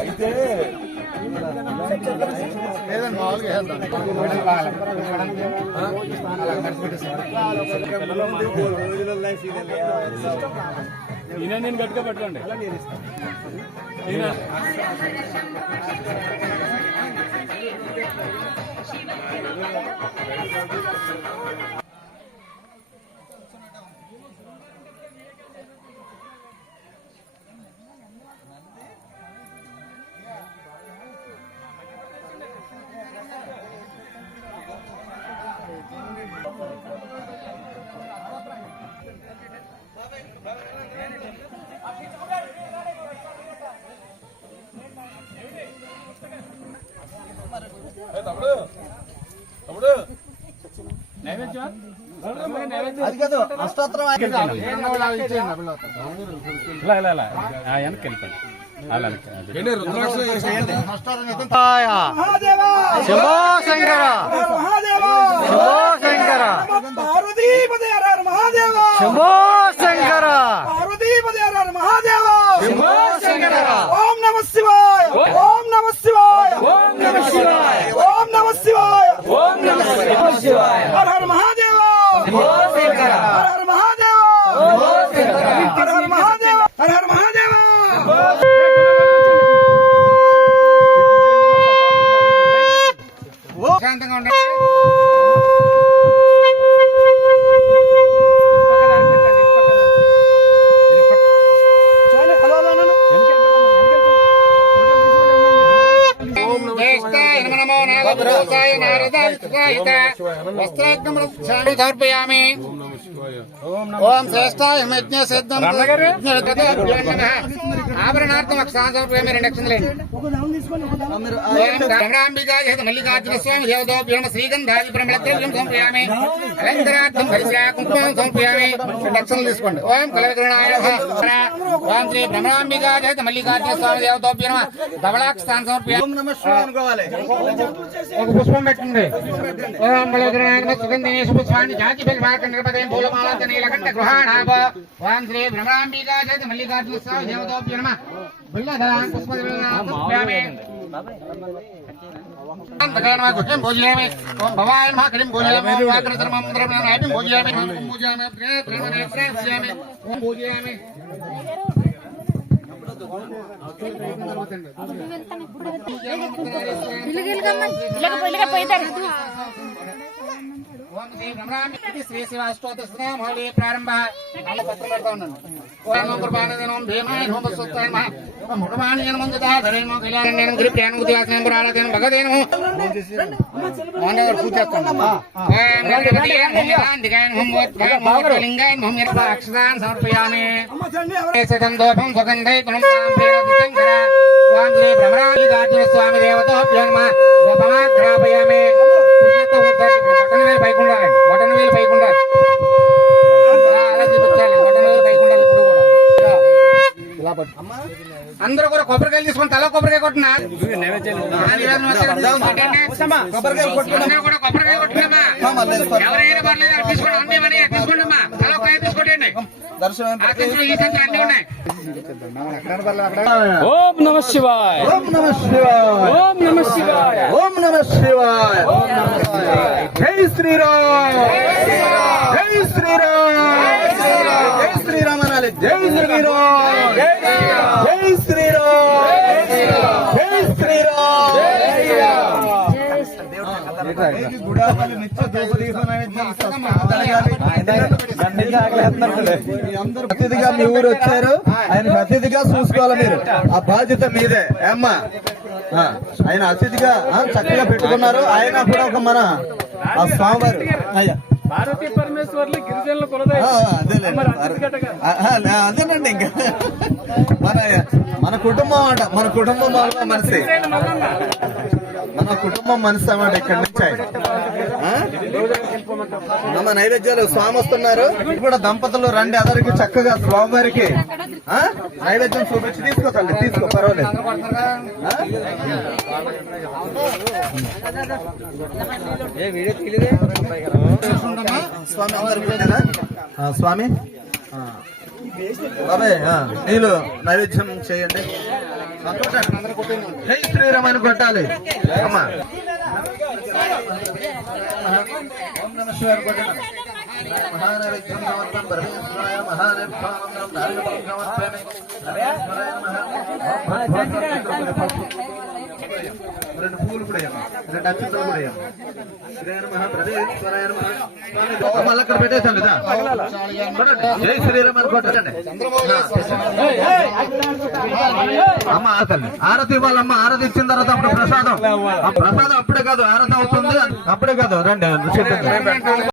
అయితే లేదండి మామూలుగా ఈయన నేను గట్టిగా పెట్టండి. అది కాదు అష్టోత్తరం శంభో శంకర శంభో శంకర శంభో శంకర శంభో శంకర. ఓం నమ శివాయ ఓం నమ శివాయ ఓం నమ శివాయ ఓం నమ శివాయ ఓం నమ శివాయ. హర హర మహాదేవ శంభో శంకర హర హర మహాదేవ శంభో శంకర హర హర మహాదేవ హర హర మహాదేవ. శాంతంగా ఉండండి. సమర్పయామి. ఓం శ్రేష్టాయ యజ్ఞ సిద్ధం ఆభరణార్థం అక్షరాన్ని సమర్పయామి. 2 అక్షంతలేండి. రమణాంబికా మల్లికార్జున స్వామి దేవతోభ్యం శ్రీగంధాది బ్రహ్మద్రవ్యం సమర్పయామి. అలంకరార్థం హరిశా కుంకుమం సమర్పయామి. 2 అక్షంతలు తీసుకోండి. ఓం కలవికరణాయ ఓం శ్రీ బ్రహ్మణాంబికా మల్లికార్జున స్వామి దేవతోభ్యం ధవళాక్షాన్ని సమర్పయామి. ఒక పుష్పం పెట్టండి. ఓం కలవికరణాయ సుగంధిని పుష్పాన్ని జాతి బిల్వాకండపదయం పూలమాలంత నీలకంఠ గృహాణాప. ఓం శ్రీ బ్రహ్మణాంబికా మల్లికార్జున స్వామి దేవతోభ్యం నమః. బిల్వదళాం పుష్పదళాం సమర్పయామి. గుహ్యం పూజయామి. ఓం భవాయ నమః కరిం పూజయామి. ఓం వాగ్రధర్మం ద్రవ్యామి పూజయామి. పూజయామి పూజయామి ఓం పూజయామి. శ్రీ శివాష్టోత్తర ప్రారంభ సమర్పయామి. సుగంధై బ్రహ్మరాజున స్వామి దేవతోభ్యో నమః. ఉపమాగ్రాపయామి. బొటనవేలు పైకి ఉండాలి. బొటనవేలు పైకి ఉండాలి. అలా చూపించాలి. బొటనవేలు పైకి ఉండాలి. ఇప్పుడు కూడా ఇలా పట్టు. అందరూ కూడా కొబ్బరికాయలు తీసుకొని తల కొబ్బరికాయ కొట్టినా కొబ్బరికాయ కొట్టుకున్నామా. ఎవరైనా పర్లేదు తీసుకోండి. అన్నీ తీసుకోండి అమ్మా. తల ఒక్క తీసుకోండి. ఈ సంఖ్య అన్నీ ఉన్నాయి. ఓం నమ శివాయ ఓం నమ శివాయ ఓం నమ శివాయ ఓం నమ శివాయ ఓం నమ శివాయ. జై శ్రీరామ్ జై శ్రీరామ్ జై శ్రీరామ్ అనాలి. జై శ్రీరామ్ జై శ్రీరామ్ జై శ్రీరామ్. గుడాలు నిత్య అందరూ అతిథిగా మీ ఊరు వచ్చారు. ఆయన అతిథిగా చూసుకోవాలి మీరు. ఆ బాధ్యత మీదే అమ్మా. ఆయన అతిథిగా చక్కగా పెట్టుకున్నారు. ఆయన కూడా ఒక మన స్వామివారు పార్వతీ పరమేశ్వర్లు గిరిజనుల అదేనండి. ఇంకా మన కుటుంబం అంట. మన కుటుంబం మనిషి మన కుటుంబం మనిషి అన్నమాట. ఇక్కడి నుంచి మన నైవేద్యాలు స్వామి వస్తున్నారు. కూడా దంపతులు రండి. అందరికి చక్కగా స్వామివారికి నైవేద్యం చూపించి తీసుకోకండి. తీసుకో పర్వాలేదు. స్వామి అందరికి స్వామి బాబాయ్ నీళ్ళు నైవేద్యం చేయండి. జై శ్రీరామ్ అని కొట్టాలి అమ్మా. ఓం నమ శివాయ కొట్టండి. మహానైవేద్యం సమర్పం పరమేశ్వరాయ మహానైవేద్యం నారాయణ సమర్పయామి. పరమేశ్వరాయ నమః. రెండు పూలు కూడా వేయాలి, రెండు అక్షంతలు కూడా వేయాలి. శ్రీరామ మహాప్రదేశ్వరాయ నమః. మళ్ళీ అక్కడ పెట్టేసాను కదా. జై శ్రీరామ్ అని కొట్టండి అమ్మ. అసలు ఆరతి ఇవ్వాలమ్మ. ఆరతి ఇచ్చిన తర్వాత అప్పుడు ప్రసాదం. ఆ ప్రసాదం అప్పుడే కాదు, ఆరతి అవుతుంది అప్పుడే కాదు. రండి